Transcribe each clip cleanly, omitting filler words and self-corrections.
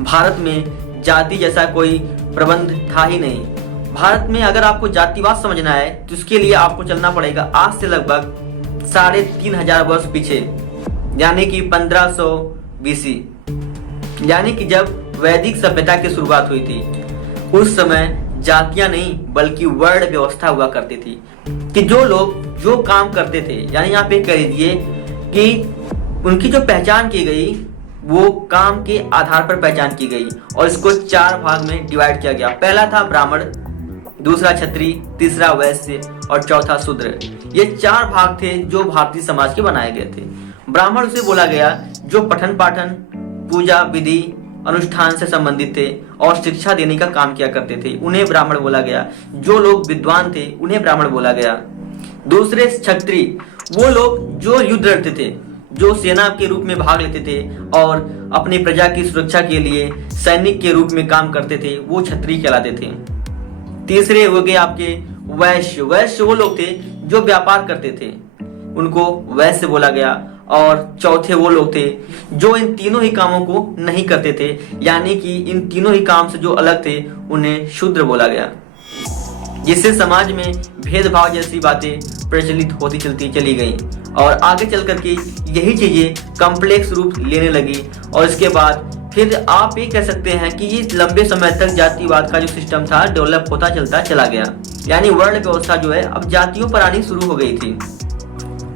भारत में जाति जैसा कोई प्रबंध था ही नहीं। भारत में अगर आपको जातिवाद समझना है तो इसके लिए आपको चलना पड़ेगा आज से लगभग 3500 वर्ष पीछे, यानी कि 1500 BC, यानी कि जब वैदिक सभ्यता की शुरुआत हुई थी। उस समय जातियां नहीं बल्कि वर्ण व्यवस्था हुआ करती थी कि जो लोग जो काम करते थे, यानी यहाँ पे कह लीजिए कि उनकी जो पहचान की गई वो काम के आधार पर पहचान की गई और इसको 4 भाग में डिवाइड किया गया। पहला था ब्राह्मण, दूसरा क्षत्रिय, तीसरा वैश्य और चौथा शूद्र। ये 4 भाग थे जो भारतीय समाज के बनाए गए थे। ब्राह्मण उसे बोला गया जो पठन पाठन, पूजा विधि अनुष्ठान से संबंधित थे और शिक्षा देने का काम किया करते थे, उन्हें ब्राह्मण बोला गया। जो लोग विद्वान थे उन्हें ब्राह्मण बोला गया। दूसरे क्षत्रिय, वो लोग जो युद्ध लड़ते थे, जो सेना के रूप में भाग लेते थे और अपनी प्रजा की सुरक्षा के लिए सैनिक के रूप में काम करते थे, वो क्षत्रिय कहलाते थे। तीसरे हो गए आपके वैश्य। वैश्य वो लोग थे जो व्यापार करते थे, उनको वैश्य बोला गया। और चौथे वो लोग थे जो इन तीनों ही कामों को नहीं करते थे, यानी कि इन तीनों ही काम से जो अलग थे उन्हें शूद्र बोला गया, जिससे समाज में भेदभाव जैसी बातें प्रचलित होती चलती चली गई और आगे चल करके यही चीजें कॉम्प्लेक्स रूप लेने लगी। और इसके बाद फिर आप ये कह सकते हैं कि ये लंबे समय तक जातिवाद का जो सिस्टम था डेवलप होता चलता चला गया, यानी वर्ण व्यवस्था जो है अब जातियों पर आनी शुरू हो गई थी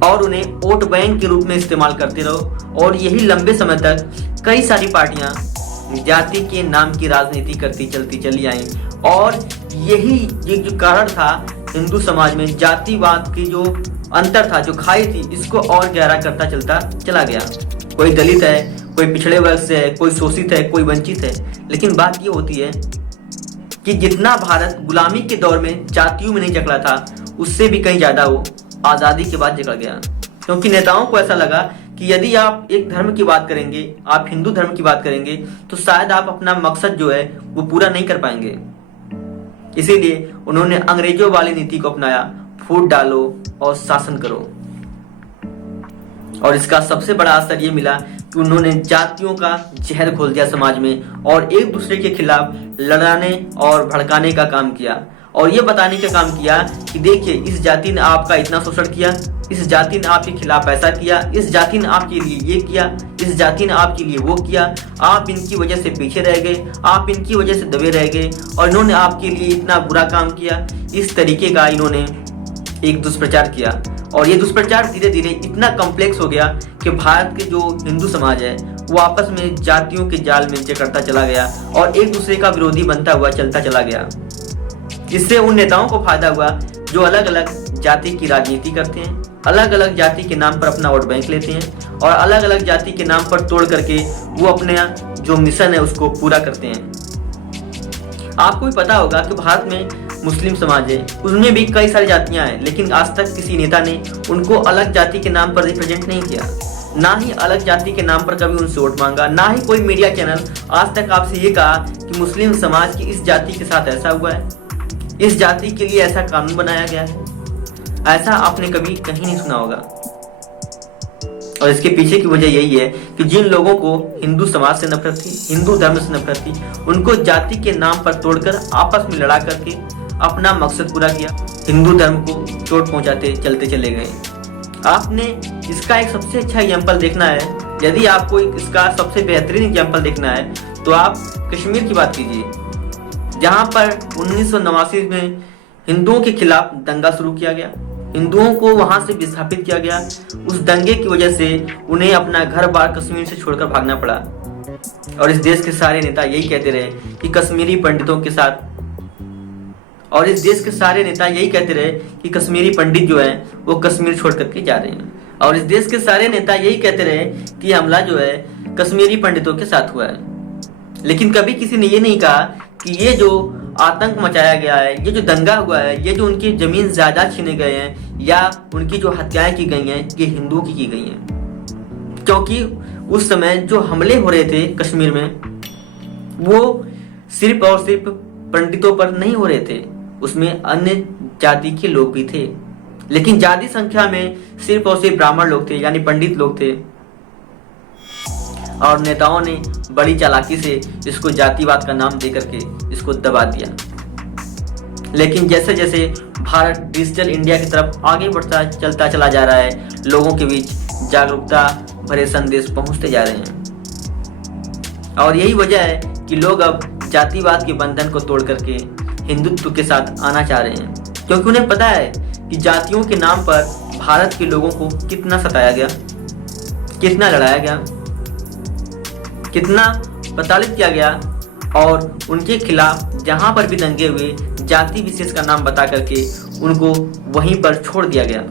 और उन्हें वोट बैंक के रूप में इस्तेमाल करते रहो। और यही लंबे समय तक कई सारी पार्टियां जाति के नाम की राजनीति करती चलती चली आई और यही जो कारण था हिंदू समाज में जातिवाद की जो अंतर था, जो खाई थी, इसको और गहरा करता चलता चला गया। कोई दलित है, कोई पिछड़े वर्ग से है, कोई शोषित है, कोई वंचित है, लेकिन बात ये होती है कि जितना भारत गुलामी के दौर में जातियों में नहीं जकड़ा था, उससे भी कहीं ज्यादा वो आजादी के बाद जकड़ गया। क्योंकि नेताओं को ऐसा लगा कि यदि आप एक धर्म की बात करेंगे, आप हिंदू धर्म की बात करेंगे, तो शायद आप अपना मकसद जो है वो पूरा नहीं कर पाएंगे। इसीलिए उन्होंने अंग्रेजों वाली नीति को अपनाया, फूट डालो और शासन करो। और इसका सबसे बड़ा असर ये मिला कि उन्होंने जातियों का जहर घोल दिया समाज में और एक दूसरे के खिलाफ लड़ाने और भड़काने का काम किया और ये बताने का काम किया कि देखिए इस जाति ने आपका इतना शोषण किया, इस जाति ने आपके खिलाफ ऐसा किया, इस जाति ने आपके लिए ये किया, इस जाति ने आपके लिए वो किया, आप इनकी वजह से पीछे रह गए, आप इनकी वजह से दबे रह गए और इन्होंने आपके लिए इतना बुरा काम किया। इस तरीके का इन्होंने एक दुष्प्रचार किया और ये दुष्प्रचार धीरे धीरे इतना कॉम्प्लेक्स हो गया कि भारत के जो हिंदू समाज है वो आपस में जातियों के जाल में जकड़ता चला गया और एक दूसरे का विरोधी बनता हुआ चलता चला गया। इससे उन नेताओं को फायदा हुआ जो अलग अलग जाति की राजनीति करते हैं, अलग अलग जाति के नाम पर अपना वोट बैंक लेते हैं और अलग अलग जाति के नाम पर तोड़ करके वो अपने जो मिशन है उसको पूरा करते हैं। आपको भी पता होगा कि भारत में मुस्लिम समाज है, उसमें भी कई सारी जातियां हैं, लेकिन आज तक किसी नेता ने उनको अलग जाति के नाम पर रिप्रेजेंट नहीं किया, ना ही अलग जाति के नाम पर कभी उनसे वोट मांगा, ना ही कोई मीडिया चैनल आज तक आपसे ये कहा कि मुस्लिम समाज की इस जाति के साथ ऐसा हुआ है, इस जाति के लिए ऐसा कानून बनाया गया है। ऐसा आपने कभी कहीं नहीं सुना होगा। और इसके पीछे की वजह यही है कि जिन लोगों को हिंदू समाज से नफरत थी, हिंदू धर्म से नफरत थी, उनको जाति के नाम पर तोड़कर आपस में लड़ा करके अपना मकसद पूरा किया, हिंदू धर्म को चोट पहुंचाते चलते चले गए। आपने इसका एक सबसे अच्छा एग्जाम्पल देखना है, यदि आपको इसका सबसे बेहतरीन एग्जाम्पल देखना है तो आप कश्मीर की बात कीजिए, जहां पर 1989 में हिंदुओं के खिलाफ दंगा शुरू किया गया, हिंदुओं को वहां से विस्थापित किया गया। उस दंगे की वजह से उन्हें अपना घर बार कश्मीर से छोड़कर भागना पड़ा और इस देश के सारे नेता यही कहते रहे कि कश्मीरी पंडितों के साथ, और इस देश के सारे नेता यही कहते रहे कि कश्मीरी पंडित जो है वो कश्मीर छोड़ करके जा रहे हैं, और इस देश के सारे नेता यही कहते रहे कि हमला जो है कश्मीरी पंडितों के साथ हुआ है। लेकिन कभी किसी ने ये नहीं कहा कि ये जो आतंक मचाया गया है, ये जो दंगा हुआ है, ये जो उनकी जमीन जायदाद छीने गए हैं या उनकी जो हत्याएं की गई हैं, ये हिंदुओं की गई हैं। क्योंकि उस समय जो हमले हो रहे थे कश्मीर में वो सिर्फ और सिर्फ पंडितों पर नहीं हो रहे थे, उसमें अन्य जाति के लोग भी थे, लेकिन ज्यादा संख्या में सिर्फ और सिर्फ ब्राह्मण लोग थे, यानी पंडित लोग थे। और नेताओं ने बड़ी चालाकी से इसको जातिवाद का नाम देकर के इसको दबा दिया। लेकिन जैसे जैसे भारत डिजिटल इंडिया की तरफ आगे बढ़ता चलता चला जा रहा है, लोगों के बीच जागरूकता भरे संदेश पहुंचते जा रहे हैं। और यही वजह है कि लोग अब जातिवाद के बंधन को तोड़ करके हिंदुत्व के साथ आना चाह रहे हैं, क्योंकि उन्हें पता है कि जातियों के नाम पर भारत के लोगों को कितना सताया गया, कितना लड़ाया गया, कितना प्रताड़ित किया गया, और उनके खिलाफ जहां पर भी दंगे हुए जाति विशेष का नाम बता करके उनको वहीं पर छोड़ दिया गया।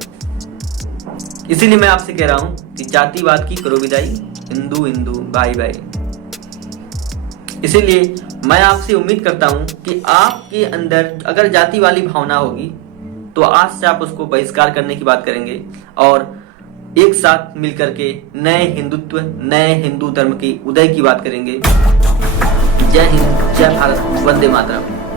इसीलिए मैं आपसे कह रहा हूं कि जातिवाद की करो विदाई, हिंदू हिंदू भाई भाई। इसीलिए मैं आपसे उम्मीद करता हूं कि आपके अंदर अगर जाति वाली भावना होगी तो आज से आप उसको बहिष्कार करने की बात करेंगे और एक साथ मिलकर के नए हिंदुत्व, नए हिंदू धर्म की उदय की बात करेंगे। जय हिंद, जय भारत, वंदे मातरम।